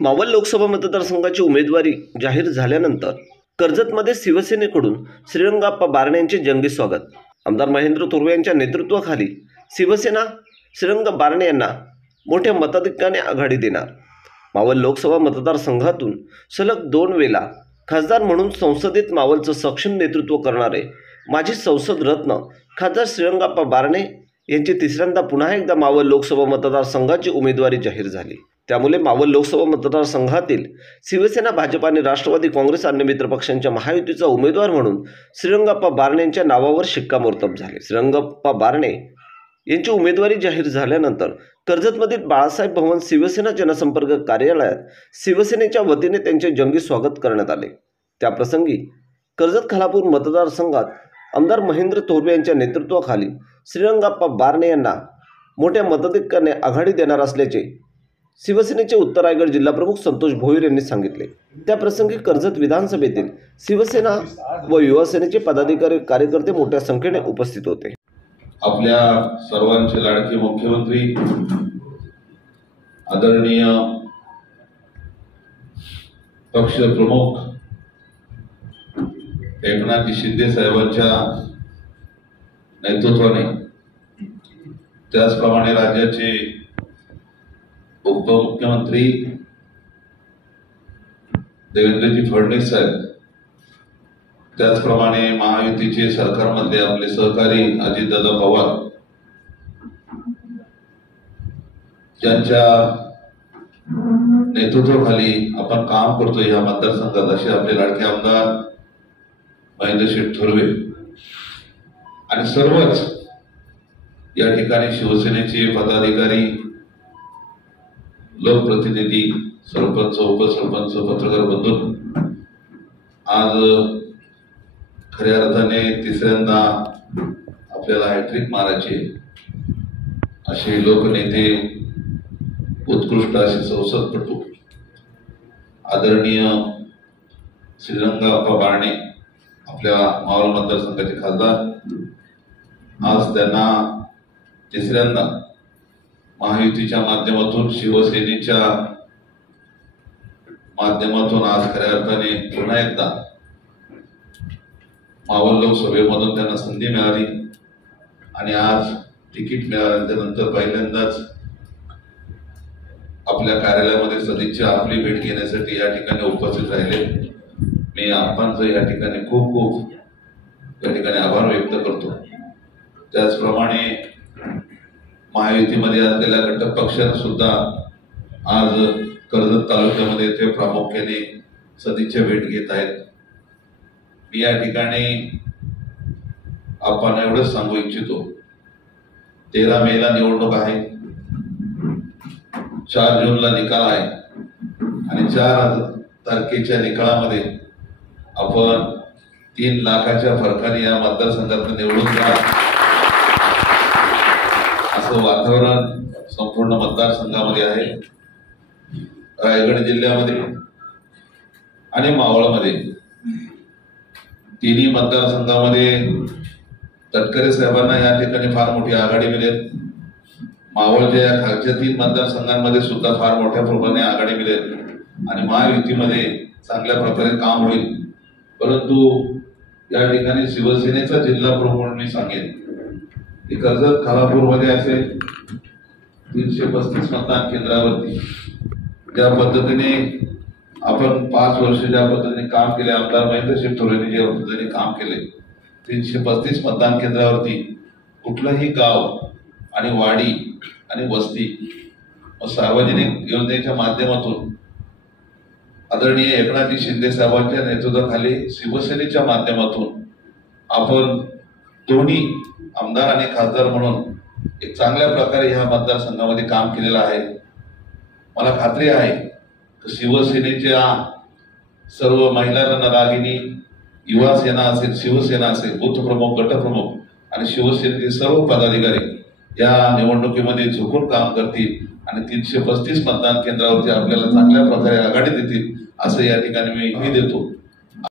मावळ लोकसभा मतदारसंघाची उमेदवारी जाहीर झाल्यानंतर कर्जतमध्ये शिवसेनेकडून श्रीरंगाप्पा बारणे यांचे जंगी स्वागत। आमदार महेंद्र थोरवे यांच्या नेतृत्वाखाली शिवसेना श्रीरंग बारणे यांना मोठ्या मताधिक्याने आघाडी देणार। मावळ लोकसभा मतदारसंघातून सलग 2 वेळा खासदार म्हणून संसदेत मावळचं सक्षम नेतृत्व करणारे माजी संसद रत्न खासदार श्रीरंगाप्पा बारणे यांची तिसऱ्यांदा पुन्हा एकदा मावळ लोकसभा मतदारसंघाची उमेदवारी जाहीर झाली। त्यामुळे मावळ लोकसभा मतदारसंघातील शिवसेना, भाजप आणि राष्ट्रवादी काँग्रेस अन्य मित्रपक्षांच्या महायुतीचा उमेदवार म्हणून श्रीरंगाप्पा बारणे यांच्या नावावर शिक्कामोर्तब झाले। श्रीरंगाप्पा बारणे यांची उमेदवारी जाहीर झाल्यानंतर कर्जतमधील बाळासाहेब भवन शिवसेना जनसंपर्क कार्यालयात शिवसेनेच्या वतीने त्यांचे जंगी स्वागत करण्यात आले। त्याप्रसंगी कर्जत खालापूर मतदारसंघात आमदार महेंद्र थोरवे यांच्या नेतृत्वाखाली श्रीरंगाप्पा बारणे यांना मोठ्या मताधिक्याने आघाडी देणार असल्याचे शिवसेनेचे उत्तर रायगड जिल्हाप्रमुख संतोष भोईर यांनी सांगितले। त्याप्रसंगी कर्जत विधानसभेतील शिवसेना व युवासेनेचे पदाधिकारी कार्यकर्ते मोठ्या संख्येने उपस्थित होते। आपल्या सर्वांचे लाडके मुख्यमंत्री आदरणीय पक्ष प्रमुख एकनाथ शिंदे साहेबांच्या नेतृत्वाने, त्याचप्रमाणे राज्याचे उपमुख्यमंत्री देवेंद्रजी फडणवीस साहेब, त्याचप्रमाणे महायुतीचे सरकारमधले आपले सहकारी अजितदादा पवार यांच्या नेतृत्वाखाली आपण काम करतोय या मतदारसंघात, असे आपले लाडके आमदार महेंद्र थोरवे आणि सर्वच या ठिकाणी शिवसेनेचे पदाधिकारी, लोकप्रतिनिधी, सरपंच, उपसरपंच, पत्रकार बंधू आज खऱ्या अर्थाने तिसऱ्यांदा आपल्याला हॅट्रिक मारायचे असे लोकनेते, उत्कृष्ट असे संसदपटू आदरणीय श्रीरंगाप्पा बारणे आपल्या मावळ मतदारसंघाचे खासदार, आज त्यांना तिसऱ्यांदा महायुतीच्या माध्यमातून, शिवसेनेच्या माध्यमातून आज खऱ्या अर्थाने पुन्हा एकदा मावळ लोकसभेमधून त्यांना संधी मिळाली आणि आज तिकीट मिळाल्यानंतर पहिल्यांदाच आपल्या कार्यालयामध्ये सदिच्छा आपली भेट घेण्यासाठी या ठिकाणी उपस्थित राहिले। मी आपणचं या ठिकाणी खूप खूप या ठिकाणी आभार व्यक्त करतो। त्याचप्रमाणे महायुतीमध्ये असलेल्या घटक पक्षांना सुद्धा आज कर्जत तालुक्यामध्ये ते प्रामुख्याने सदिच्छा भेट घेत आहेत। मी या ठिकाणी आपण एवढंच सांगू इच्छितो, 13 मेला निवडणूक आहे, 4 जूनला निकाल आहे आणि 4 तारखेच्या निकालामध्ये आपण 3 लाखाच्या फरकाने या मतदारसंघात निवडून जा असं वातावरण संपूर्ण मतदारसंघामध्ये आहे। रायगड जिल्ह्यामध्ये आणि मावळमध्ये तिन्ही मतदारसंघामध्ये तटकरे साहेबांना या ठिकाणी फार मोठी आघाडी मिळेल। मावळच्या या खालच्या 3 मतदारसंघांमध्ये सुद्धा फार मोठ्या प्रमाणाने आघाडी मिळेल आणि महायुतीमध्ये चांगल्या प्रकारे काम होईल। परंतु या ठिकाणी शिवसेनेचा जिल्हा प्रमुख म्हणून मी सांगेन की कर्जत खालापूर मध्ये असेल 335 मतदान केंद्रावरती ज्या पद्धतीने आपण 5 वर्ष ज्या पद्धतीने काम केले, आमदार महेंद्र थोरवे ज्या पद्धतीने काम केले, 335 मतदान केंद्रावरती कुठलंही गाव आणि वाडी आणि वस्ती सार्वजनिक योजनेच्या माध्यमातून आदरणीय एकनाथ शिंदे साहेबांच्या नेतृत्वाखाली शिवसेनेच्या माध्यमातून आपण दोन्ही आमदार आणि खासदार म्हणून एक चांगल्या प्रकारे ह्या मतदारसंघामध्ये काम केलेलं आहे। मला खात्री आहे की शिवसेनेच्या सर्व महिला रणरागिणी, युवा सेना असेल, शिवसेना असेल, बूथ प्रमुख, गटप्रमुख आणि शिवसेनेचे सर्व पदाधिकारी या निवडणुकीमध्ये झुकून काम करतील आणि 335 मतदान केंद्रावरती आपल्याला चांगल्या प्रकारे आघाडी देतील असं या ठिकाणी मी देतो।